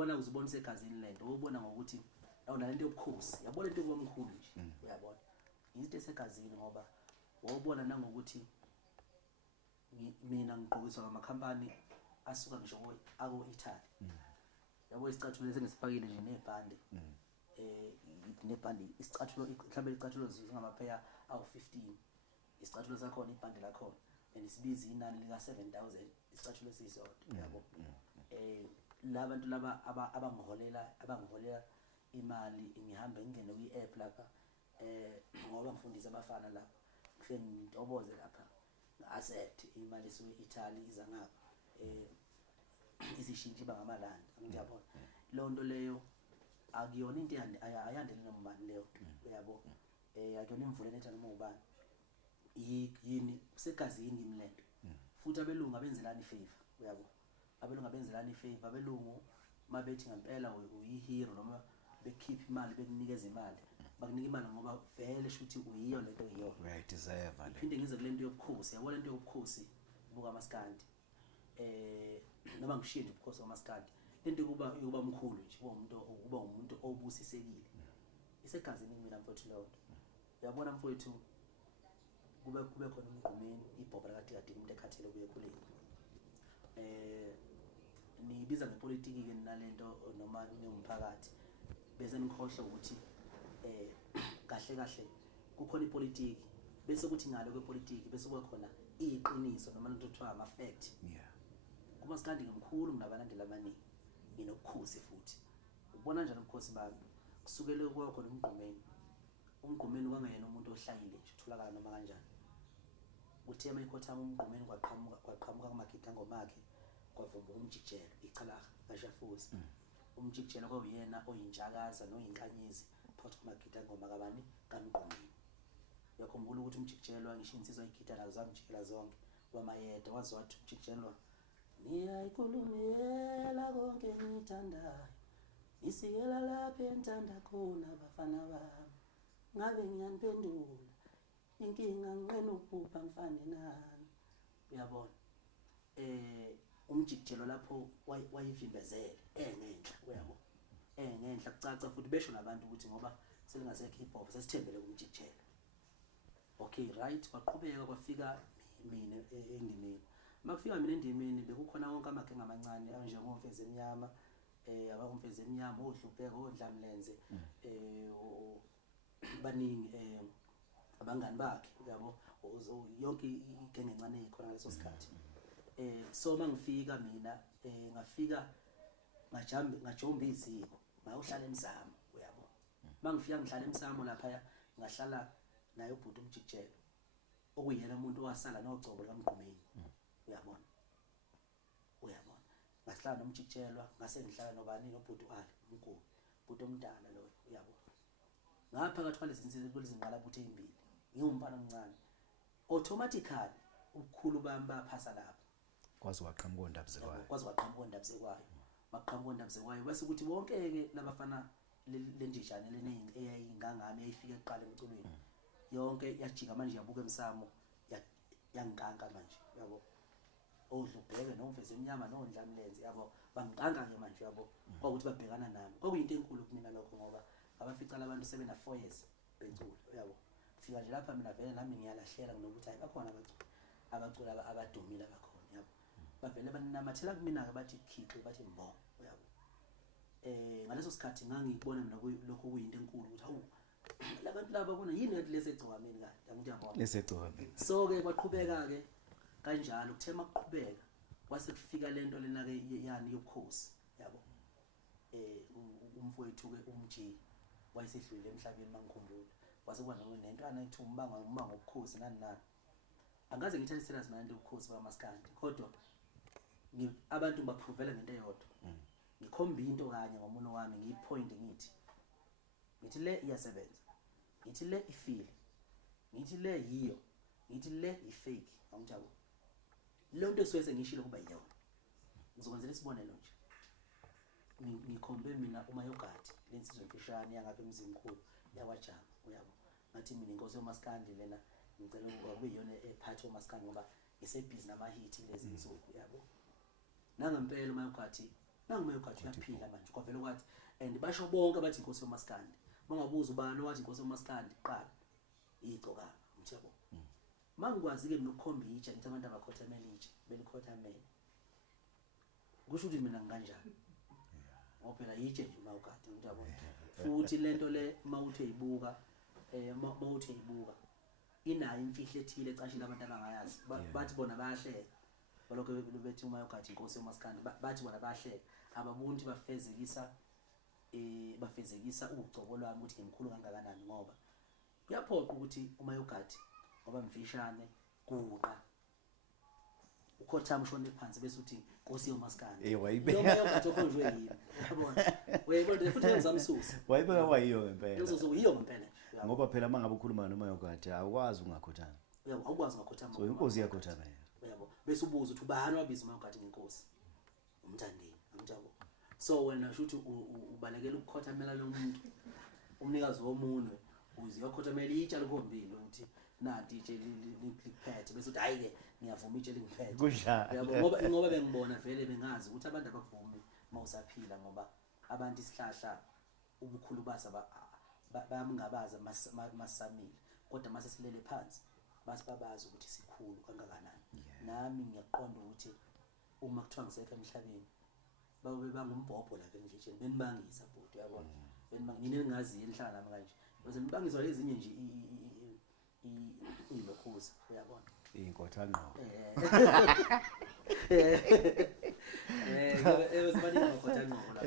uyabona uzibona segazini lento ubona ngokuthi awuna lento yobukhosi yabona into komkhulu nje uyabona into esegazini ngoba wawubona nangokuthi mina ngiqokiswa ngamakhampani asuka ngisho ako Italy yabo isicathulo sengisifakile nje nebhande nebhande isicathulo mhlambe isicathulo zingamaphaya awu15 isicathulo sakhona ibhande lakhona andisibiza inani lika 7000 isicathulo esisodwa yabo labantu laba abangiholela imali ngihamba ngingene kwi-app lapha ngoba ngifundisa abafana la kuhle ntoboze lapha asset imali esuke Italy iza ngapha izishintsha iba ngamalandi ngiyabona lonto leyo akuyona into ayandele nombani leyo uyabo akuyona imvula enetha noma ubani yini segazini imlento futhi abelungu abenzelani favor uyabo abelungu abenzelani favor abelungu mabethi ngempela uyihero noma bekhipha imali bekunikeza imali bakunika imali ngoba vele shuthi uyiyo lento yiyo uyayideserve le phinde ngize kulento yobukhosi yabona lento yobukhosi buka amaskandi noma ngishiye nje ubukhosi wamaskandi lento kuba mkhulu nje kuba umuntu obusisekile isegazini mina mfowethu lonto uyabona mfowethu kube khona umgqumeni ibhoba lakade umuntu ekhathele kuye khuleni nibiza ngepolitiki ke nalento noma nomphakathi bese nikhohle ukuthi kahle kukhona ipolitiki bese kuthi ngalo kwepolitiki bese kuba khona iqiniso noma into ekuthiwa ama fact kuma skandi ngomkhulu nginabalandeli abaningi nginokukhosi futhi ubona njalo ubukhosi bami kusukele khona umgqumeni kwangayena umuntu ohlangile nje utholakala noma kanjani uthe mayikhothama umgqumeni kwaqhamuka kumagida ngomakhe kwavumbuka umjikijelo icala kashafuzi umjikijelo kwawuyena oyinjakaza noyinkanyezi phakathi kumagida ngoma kabani kamgqumeni yakhumbula ukuthi umjikijelo ngisho insizwa igida nazo zamjikela zonke wamayeda wazi wathi umjikijelo niyayikhulumela konke ngithandayo isikela lapha entanda khona abafana bami ngabe ngiyaniphendula inkinga ngiqena ukubhubha ngifane nani uyabona umjikijelo lapho wayivimbezele engenhla uyabo engenhla kucaca futhi besho nabantu ukuthi ngoba selingasekho hip hop sesithembele kumjikijelo okay right kwaqhubeka kwafika mina endimeni makufika mina endimeni bekukhona wonke amagenga amancane anjengomfezi emnyama abamfezi emnyama ohlupeka ondlamlenze baningi abangani bakhe uyabo yonke igenge encane ekhona ngaleso sikhathi so mangifika mina ngafika ngajomba iziko ngawuhlala emsamo uyabo mangifika ngihlala emsamo lapha ngahlala naye ubhuti umjikijelo okuyena umuntu owasala nogcobo laMgqumeni uyabona ngahlala nomjikijelwa ngase ngihlala nobani nobhuti wali umkhulu bhuti omdala lo uyabo ngaphakathi kwalezi zinsiza lezingqala buthe ezimbili ngiyumfana omncane automatically ubukhulu bami baphasa lapha kwazi waqhamuka ondabuzekwayo maqhamuka ondabuzekwayo bese ukuthi bonke ke labafana lenjijane lene eyayingangami yayifika eqala emculweni yonke yajika manje yabuka emsamo yangikanka manje yabo odlubheke nomfezi emnyama nondlamlenze yabo bangikanka ke manje yabo ukuthi babhekana nami okuyinto enkulu kumina lokho ngoba abafica labantu sebena 4 years becula yabo fika nje lapha mina vele nami ngiyalahlela nginokuthi hayi bakhona abacula abadumile abakhona yabo bavele banamathela kumina ke bathi khixi bathi mbo yabo ngaleso sikhathi ngangibona mina lokho kuyinto enkulu ukuthi hawu labantu laba bona yini yathi lesegcwameni kanti angithi yabo lesegcwameni so ke kwaqhubeka ke kanjalo kuthema ukuqhubeka kwase kufika lento lena ke yani yobukhosi yabo umfowethu ke umji wayesedlule emhlabeni mangikhumbula kwase kuba nentwana ethi umbango ngobukhosi nani angaze ngithathe serious manje ubukhosi bamaskandi kodwa abantu baprovela ngento eyodwa ngikhomba into kanye ngomuno wami ngiyipoint ngithi le iyasebenza ngithi le ifeel ngithi le yiyo ngithi le ifake angijabo lonto esiwese ngishilo kuba yiyona ngizokwenzela isibonelo nje ngikhombe mina umayogadi lensizwe emfishane yangabe emzimkhulu yakwajama uyabo ngathi mina inkosi yomaskandi lena ngicela ukuba kube yiyona ephathi yomaskandi ngoba isebhizi nama hit lezi insuku yabo nangempela umayogadi uyaphila manje vele kwathi and basho bonke abathi inkosi yomaskandi bangabuza ubani owathi inkosi yomaskandi qala igcoka mthebo mangikwazi ke nokukhomba itshe ngithi abantu abakhothamela itshe belikhothamela kusho ukuthi mina ngikanjani ngoba itshe nje mawukade mthebo futhi lento le mawuthi uyibuka mawuthi uyibuka inayo imfihlo ethile ecashile abantu abangayazi bathi bona bayahleka balokho bethi uma yogathi inkosi yomaskandi bathi bona bayahleka ababunti bafezekisa ugcobo lwami ukuthi ngimkhulu kangakanani ngoba kuyaphoqa ukuthi uma yogathi ngoba mfishane kuqa ukhothama ushone phansi bese uthi inkosi yomaskandi wayibeka noma yogathi okhonjwe yini yabona wayibona futhi ngizamsusa wayibeka wayiyo ngempela uzoyiyo ngempela ngoba phela mangabe ukhuluma noma yogathi awukwazi ungakhothama yabo awukwazi ngakhothama so inkosi iyakhothama yabo bese ubuza ukuthi ubani wabiza uma yogathi inkosi umthandeni amjabo so wena shuthi ubalekela ukukhothamela lo muntu umnikazi womunwe uziyokhothamela itshe likhombile ukuthi nanti itshe likuphethe bese uthi hayi ke ngiyavuma itshe lingiphethe yabo ngoba bengibona vele bengazi ukuthi abantu abavumi mawusaphila ngoba abantu isihlahla ubukhulu basa bayamngabaza masamile kodwa mase silele phansi basibabaza ukuthi sikhulu kangakanani nami ngiyaqonda ukuthi uma kuthiwa ngisekho emhlabeni babe bangumbhobho la nje benibangisa bhuti yabona benibangini engazi enhlala nami kanje bese nibangizwa ezinye nje ilokhuza uyabona inkotha ngqo ebese bani inkotha ngqo la